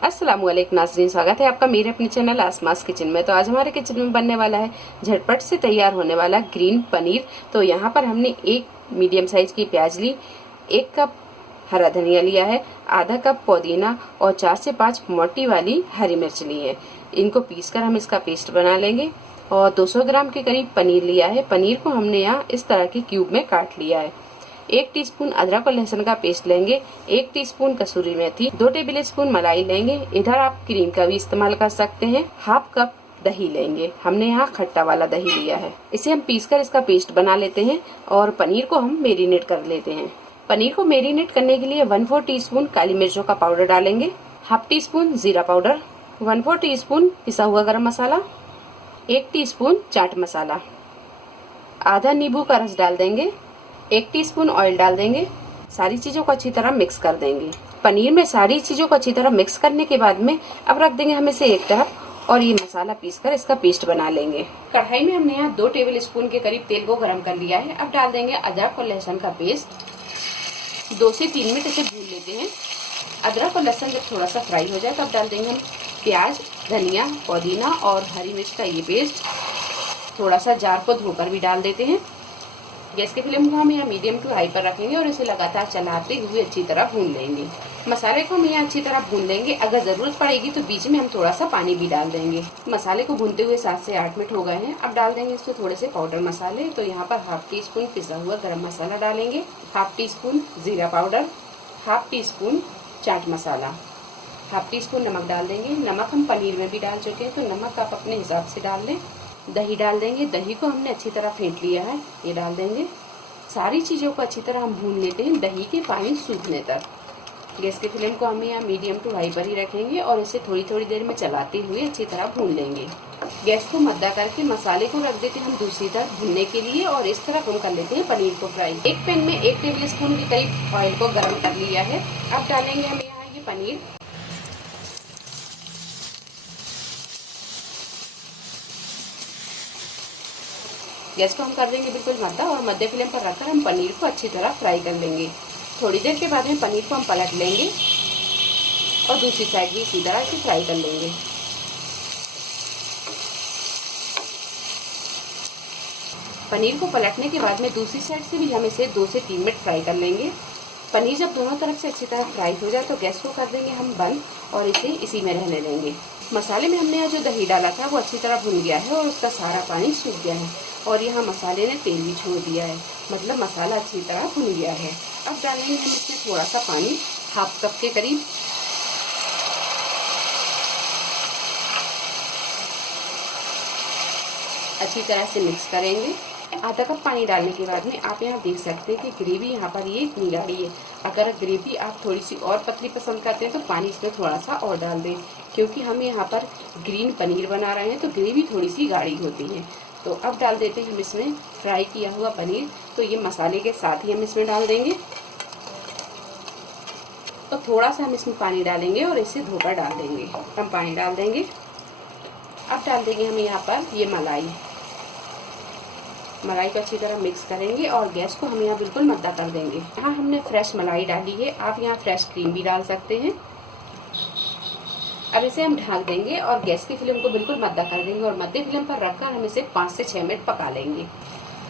अस्सलाम वालेकुम नाज़रीन, स्वागत है आपका मेरे अपने चैनल आसमास किचन में। तो आज हमारे किचन में बनने वाला है झटपट से तैयार होने वाला ग्रीन पनीर। तो यहाँ पर हमने एक मीडियम साइज की प्याज ली, 1 कप हरा धनिया लिया है, आधा कप पुदीना और 4 से 5 मोटी वाली हरी मिर्च ली है। इनको पीसकर हम इसका पेस्ट बना लेंगे। और 200 ग्राम के करीब पनीर लिया है। पनीर को हमने यहाँ इस तरह के क्यूब में काट लिया है। 1 टीस्पून अदरक और लहसुन का पेस्ट लेंगे, 1 टीस्पून कसूरी मेथी, 2 टेबल स्पून मलाई लेंगे। इधर आप क्रीम का भी इस्तेमाल कर सकते हैं। हाफ कप दही लेंगे, हमने यहाँ खट्टा वाला दही लिया है। इसे हम पीसकर इसका पेस्ट बना लेते हैं और पनीर को हम मैरिनेट कर लेते हैं। पनीर को मैरिनेट करने के लिए 1/4 टीस्पून काली मिर्चों का पाउडर डालेंगे, हाफ टीस्पून जीरा पाउडर, 1/4 टीस्पून पिसा हुआ गरम मसाला, 1 टीस्पून चाट मसाला, आधा नींबू का रस डाल देंगे, 1 टीस्पून ऑयल डाल देंगे। सारी चीज़ों को अच्छी तरह मिक्स कर देंगे। पनीर में सारी चीज़ों को अच्छी तरह मिक्स करने के बाद में अब रख देंगे हम इसे एक तरफ और ये मसाला पीसकर इसका पेस्ट बना लेंगे। कढ़ाई में हमने यहाँ 2 टेबल स्पून के करीब तेल को गर्म कर लिया है। अब डाल देंगे अदरक और लहसुन का पेस्ट। 2 से 3 मिनट इसे भून लेते हैं। अदरक और लहसुन जब थोड़ा सा फ्राई हो जाए तो अब डाल देंगे हम प्याज, धनिया, पुदीना और हरी मिर्च का ये पेस्ट। थोड़ा सा जार को धोकर भी डाल देते हैं। गैस की फ्लेम को हम यहाँ मीडियम टू हाई पर रखेंगे और इसे लगातार चलाते हुए अच्छी तरह भून लेंगे। मसाले को हम यहाँ अच्छी तरह भून लेंगे। अगर ज़रूरत पड़ेगी तो बीच में हम थोड़ा सा पानी भी डाल देंगे। मसाले को भूनते हुए 7 से 8 मिनट हो गए हैं। अब डाल देंगे इसमें थोड़े से पाउडर मसाले। तो यहाँ पर हाफ टी स्पून पिसा हुआ गरम मसाला डालेंगे, हाफ टी स्पून जीरा powder, half tea spoon chaat masala, half tea spoon नमक डाल देंगे। नमक हम पनीर में भी डाल चुके हैं तो नमक आप अपने हिसाब से डाल लें। दही डाल देंगे, दही को हमने अच्छी तरह फेंट लिया है, ये डाल देंगे। सारी चीज़ों को अच्छी तरह हम भून लेते हैं दही के पानी सूखने तक। गैस की फ्लेम को हम यहाँ मीडियम टू हाई पर ही रखेंगे और इसे थोड़ी थोड़ी देर में चलाते हुए अच्छी तरह भून लेंगे। गैस को मद्दा करके मसाले को रख देते हैं हम दूसरी तरफ भूनने के लिए और इस तरह हम कर लेते हैं पनीर को फ्राई। एक पैन में 1 टेबल स्पून के करीब ऑयल को गर्म कर लिया है। अब डालेंगे हम यहाँ ये पनीर। गैस को हम कर देंगे बिल्कुल मद्दा और मध्य फ्लेम पर रखकर हम पनीर को अच्छी तरह फ्राई कर लेंगे। थोड़ी देर के बाद में पनीर को हम पलट लेंगे और दूसरी साइड भी इसी तरह से फ्राई कर लेंगे। पनीर को पलटने के बाद में दूसरी साइड से भी हम इसे 2 से 3 मिनट फ्राई कर लेंगे। पनीर जब दोनों तरफ से अच्छी तरह फ्राई हो जाए तो गैस को कर देंगे हम बंद और इसे इसी में रहने देंगे। मसाले में हमने जो दही डाला था वो अच्छी तरह भुन गया है और उसका सारा पानी सूख गया है और यहाँ मसाले ने तेल भी छोड़ दिया है, मतलब मसाला अच्छी तरह भुन गया है। अब डालेंगे हम इसमें थोड़ा सा पानी, हाफ कप के करीब। अच्छी तरह से मिक्स करेंगे। आधा कप पानी डालने के बाद में आप यहाँ देख सकते हैं कि ग्रेवी यहाँ पर ये इतनी गाढ़ी है। अगर ग्रेवी आप थोड़ी सी और पतली पसंद करते हैं तो पानी इसमें थोड़ा सा और डाल दें, क्योंकि हम यहाँ पर ग्रीन पनीर बना रहे हैं तो ग्रेवी थोड़ी सी गाढ़ी होती है। तो अब डाल देते हैं हम इसमें फ्राई किया हुआ पनीर। तो ये मसाले के साथ ही हम इसमें डाल देंगे। तो थोड़ा सा हम इसमें पानी डालेंगे और इसे धोकर डाल देंगे। हम पानी डाल देंगे। अब डाल देंगे हम यहाँ पर ये मलाई को अच्छी तरह मिक्स करेंगे और गैस को हम यहाँ बिल्कुल मद्दा कर देंगे। यहाँ हमने फ्रेश मलाई डाली है, आप यहाँ फ्रेश क्रीम भी डाल सकते हैं। अब इसे हम ढक देंगे और गैस की फ्लेम को बिल्कुल मद्दा कर देंगे और मध्य फ्लेम पर रखकर हम इसे 5 से 6 मिनट पका लेंगे।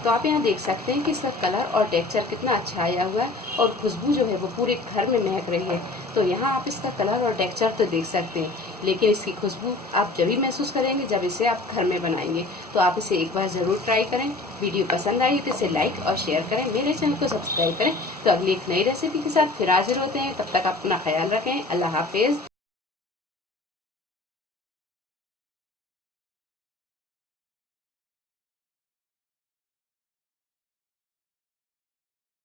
तो आप यहाँ देख सकते हैं कि इसका कलर और टेक्सचर कितना अच्छा आया हुआ है और खुशबू जो है वो पूरे घर में महक रही है। तो यहाँ आप इसका कलर और टेक्सचर तो देख सकते हैं, लेकिन इसकी खुशबू आप जब भी महसूस करेंगे जब इसे आप घर में बनाएंगे। तो आप इसे एक बार ज़रूर ट्राई करें। वीडियो पसंद आई तो इसे लाइक और शेयर करें, मेरे चैनल को सब्सक्राइब करें। तो अगली एक नई रेसिपी के साथ फिर हाजिर होते हैं। तब तक अपना ख्याल रखें। अल्लाह हाफिज़।